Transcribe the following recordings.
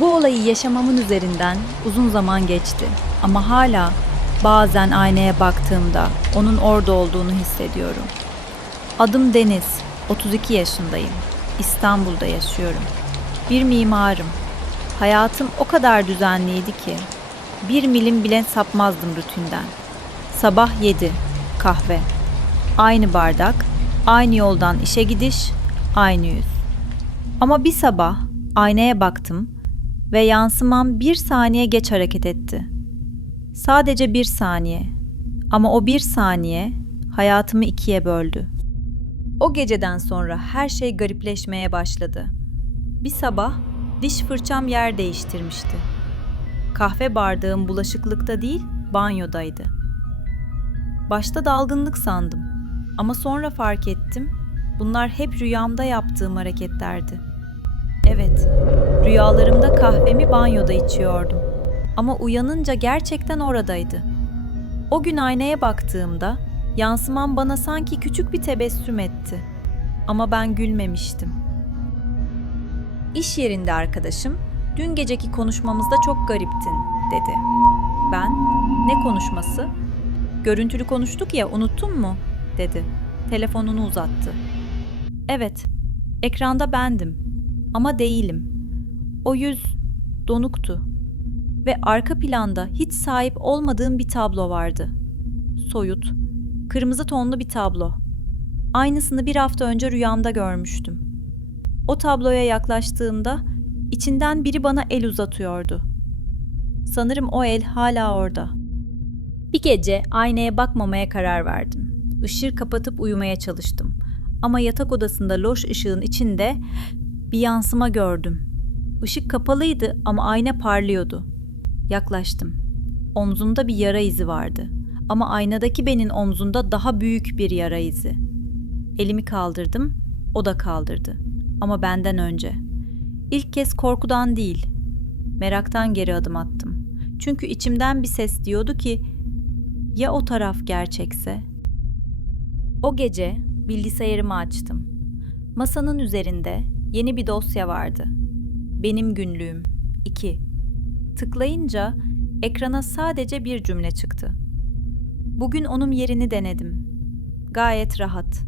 Bu olayı yaşamamın üzerinden uzun zaman geçti ama hala bazen aynaya baktığımda onun orada olduğunu hissediyorum. Adım Deniz, 32 yaşındayım. İstanbul'da yaşıyorum. Bir mimarım. Hayatım o kadar düzenliydi ki bir milim bile sapmazdım rutinden. Sabah 7, kahve. Aynı bardak, aynı yoldan işe gidiş, aynı yüz. Ama bir sabah aynaya baktım ve yansımam bir saniye geç hareket etti. Sadece bir saniye. Ama o bir saniye hayatımı ikiye böldü. O geceden sonra her şey garipleşmeye başladı. Bir sabah diş fırçam yer değiştirmişti. Kahve bardağım bulaşıklıkta değil, banyodaydı. Başta dalgınlık sandım ama sonra fark ettim. Bunlar hep rüyamda yaptığım hareketlerdi. Evet, rüyalarımda kahvemi banyoda içiyordum. Ama uyanınca gerçekten oradaydı. O gün aynaya baktığımda yansımam bana sanki küçük bir tebessüm etti. Ama ben gülmemiştim. İş yerinde arkadaşım, dün geceki konuşmamızda çok gariptin, dedi. Ben, ne konuşması? Görüntülü konuştuk ya, unuttun mu? dedi. Telefonunu uzattı. Evet, ekranda bendim ama değilim. O yüz donuktu ve arka planda hiç sahip olmadığım bir tablo vardı. Soyut, kırmızı tonlu bir tablo. Aynısını bir hafta önce rüyamda görmüştüm. O tabloya yaklaştığımda içinden biri bana el uzatıyordu. Sanırım o el hala orada. Bir gece aynaya bakmamaya karar verdim. Işığı kapatıp uyumaya çalıştım. Ama yatak odasında loş ışığın içinde bir yansıma gördüm. Işık kapalıydı ama ayna parlıyordu. Yaklaştım. Omzumda bir yara izi vardı. Ama aynadaki benim omzunda daha büyük bir yara izi. Elimi kaldırdım, o da kaldırdı. Ama benden önce. İlk kez korkudan değil, meraktan geri adım attım. Çünkü içimden bir ses diyordu ki, ya o taraf gerçekse? O gece bilgisayarımı açtım. Masanın üzerinde yeni bir dosya vardı. Benim günlüğüm 2. Tıklayınca ekrana sadece bir cümle çıktı. Bugün onun yerini denedim. Gayet rahat.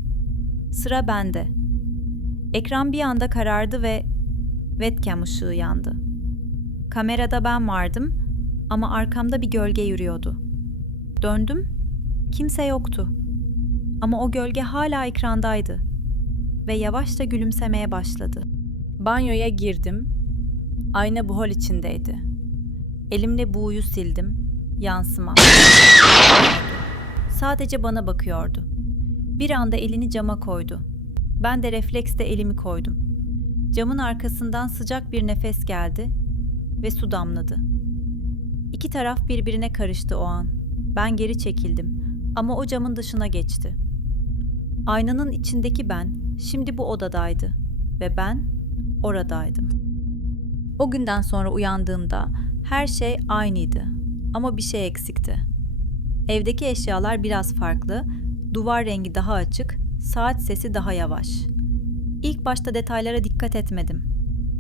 Sıra bende. Ekran bir anda karardı ve webcam ışığı yandı. Kamerada ben vardım ama arkamda bir gölge yürüyordu. Döndüm, kimse yoktu. Ama o gölge hala ekrandaydı ve yavaşça gülümsemeye başladı. Banyoya girdim. Ayna buhol içindeydi. Elimle buğuyu sildim. Yansıma. Sadece bana bakıyordu. Bir anda elini cama koydu. Ben de refleksle elimi koydum. Camın arkasından sıcak bir nefes geldi ve su damladı. İki taraf birbirine karıştı o an. Ben geri çekildim ama o camın dışına geçti. Aynanın içindeki ben şimdi bu odadaydı ve ben oradaydım. O günden sonra uyandığımda her şey aynıydı ama bir şey eksikti. Evdeki eşyalar biraz farklı, duvar rengi daha açık, saat sesi daha yavaş. İlk başta detaylara dikkat etmedim.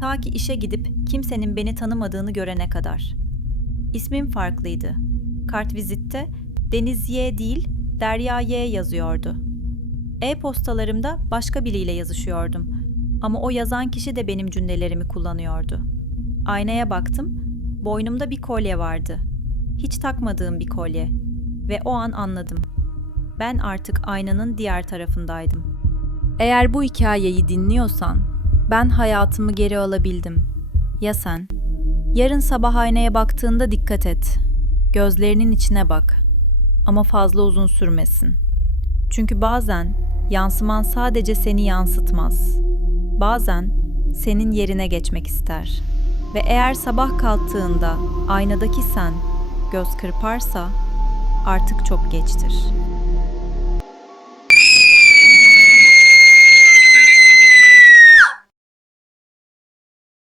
Ta ki işe gidip kimsenin beni tanımadığını görene kadar. İsmim farklıydı. Kartvizitte Deniz Y değil, Derya Y yazıyordu. E-postalarımda başka biriyle yazışıyordum. Ama o yazan kişi de benim cümlelerimi kullanıyordu. Aynaya baktım, boynumda bir kolye vardı. Hiç takmadığım bir kolye. Ve o an anladım. Ben artık aynanın diğer tarafındaydım. Eğer bu hikayeyi dinliyorsan, ben hayatımı geri alabildim. Ya sen? Yarın sabah aynaya baktığında dikkat et. Gözlerinin içine bak. Ama fazla uzun sürmesin. Çünkü bazen yansıman sadece seni yansıtmaz. Bazen senin yerine geçmek ister. Ve eğer sabah kalktığında aynadaki sen göz kırparsa artık çok geçtir.''